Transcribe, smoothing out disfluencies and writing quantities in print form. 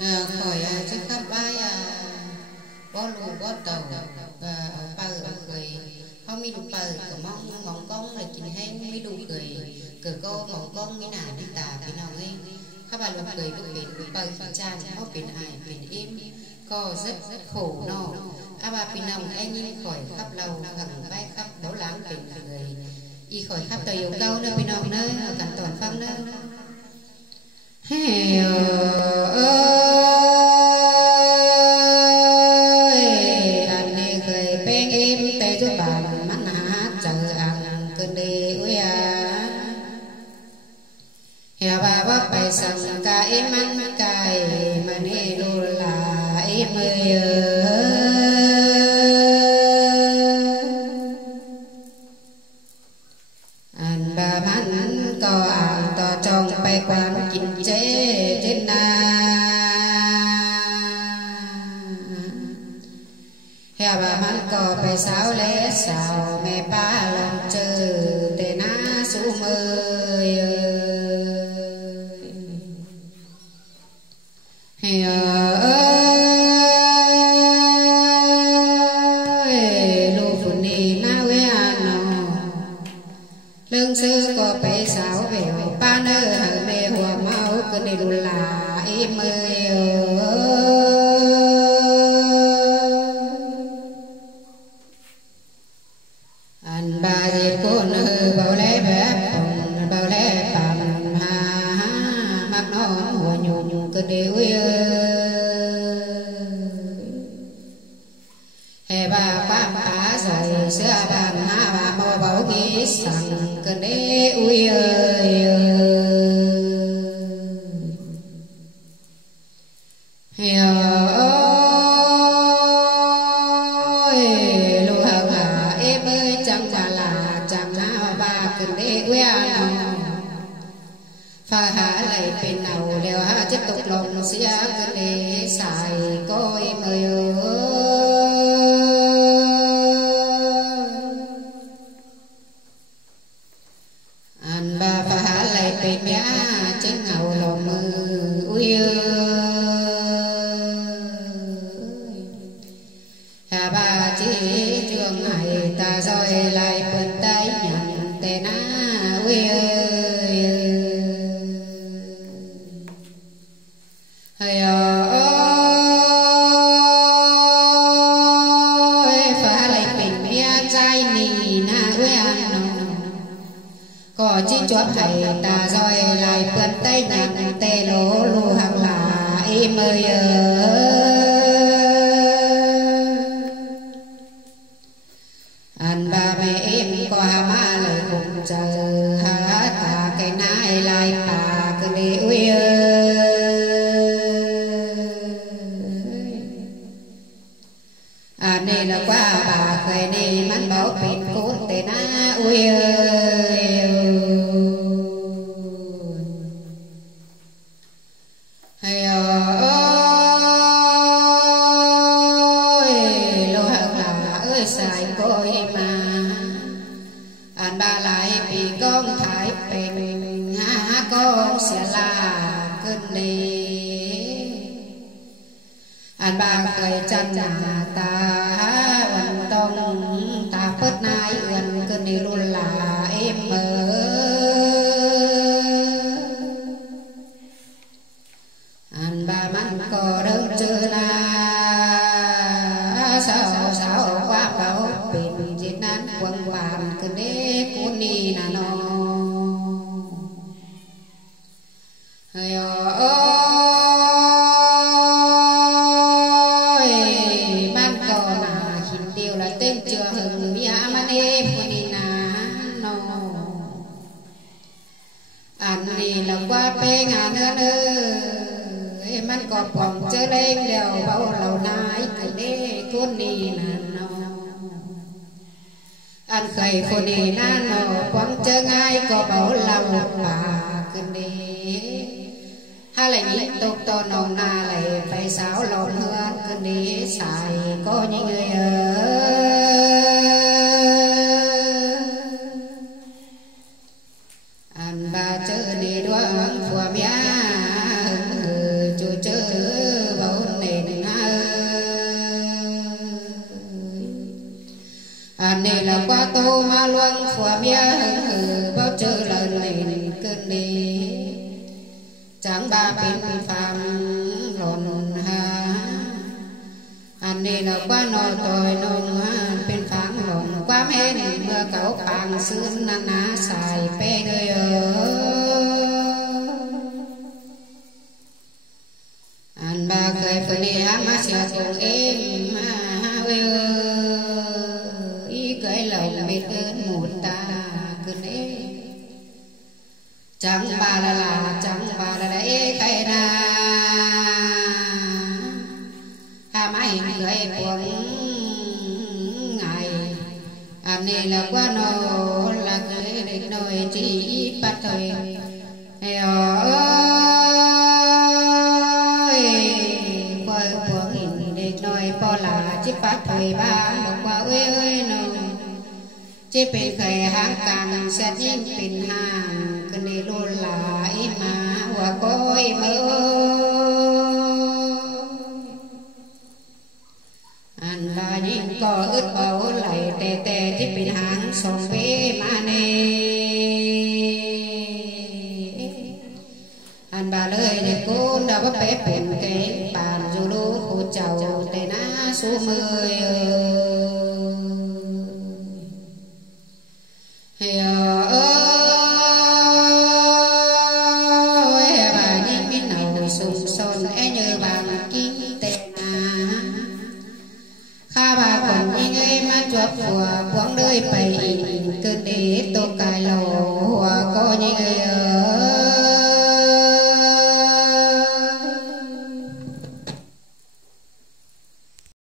khỏi chứ khắp ai bó lù bó tàu bờ cười không mi đủ bờ của mong mong công là chỉ hay mi đủ cười cờ cô mong công mi nà đi tà cái nào nghe các bà lù cười với biển bờ khi cha thì không biển ai biển im co rất khổ no bà pin nòng anh nhìn khỏi khắp lâu thằng bay khắp đấu láng biển người y khỏi khắp tờ yêu câu nơi pin nòng nơi ở cạnh toàn phong nơi ơi anh đi cười bên em tay giúp bạn mắt hát chờ ăn cơn đi ui hè bà bắp bài sẵn cả em ăn cài mà nê đô là em ơi anh bà mắt có ăn to trong bay quán chín chế trên na hè bà mắt có bay sao lẽ sao mẹ ba lòng chờ tê na su mơi hè ơi lô phụ ni na we ano lương sư có bay sao bèo ba nơ hàng mê hoa máu cứ đi đu là em ơi anh bà diệt cô nơ bao lẽ bếp bao lẽ bằng ha mặc nó hoa nhung cứ đi ui hè bà quán phá rồi xưa bàn ha bà mò bảo ghi sẵn cứ đi ui ơi hè ơi lù hằng hà em ơi chẳng mà là chẳng nào bà cứ đi ui pha hạ lại bên nào leo hạ tiếp tục lòng xía cứ đi xài coi mời anh bà pha hạ lại bên mía chân ngầu lòng mưa ui hà bà chỉ trường này ta rồi lại bên tay nhận tê na ui hay ơi phá lại bình bia trai nì na ui có chi chóp hay ta rồi lại bên tay nhận tê lô lù hằng là em ơi anh ba mẹ em qua má lời cùng chờ ha ta cái nai lại ta cứ đi ui này là qua bà cười này mắt bảo bên cốt tê na ui hay ơi lô hằng là ơi xài coi mà anh ba lại bị con thái bình ha con sẽ là cơn đi anh ba cười chân nhà taวันtông ta phớt nai ươn cơn đi luôn là em mơ anh ba mắt có đơn chưa na sao sao quá bảo bình việt nam quân bàn cơn đi cuốn đi na no hay tên chưa hừng mía mà nê phụ ni na no anh đi là qua pe ngàn em ăn còn còn chơi lên đèo bao lâu nay cái đê cuốn ni na no anh khởi phụ ni na no quăng chơi ngay có bảo làm một bà cứ đi hay là nhị tục to nồng na lại phải sáo lộn hơn cứ đi xài có những người anh ba chớ đi đoán phùa mía chú chớ tô ma luân phùa mía hứng hử bao trừ lần mình cơn đi chẳng ba bên phạm lộn ha anh đi nó qua nó tôi nông bên phạm lộn qua mê mưa cấu bằng xương na ná xài bê người anh ba cười phải đi hát má xìa cùng em ý cười lòng biết ơn một ta cứ nế chẳng ba là chẳng ba là đấy cái na hà má hình cười cuồng ngày anh này là quá nó là cười định nồi chỉ bắt thôi bỏ là chỉ bắt thời ba một quả ơi nó chỉเป็นเคยหางกันเสียยิ่งเป็นห่างกันในรุ่นหลายมาหัวก้อยมืออันบายิ่งก็อึดเบาไหลแต่ที่เป็นหางสองเวมาเนอันบาเลยเด็กกูดาวเป๊ะเป็นเก่งป่านอยู่ลูกเจ้าแต่น้าสู้มือ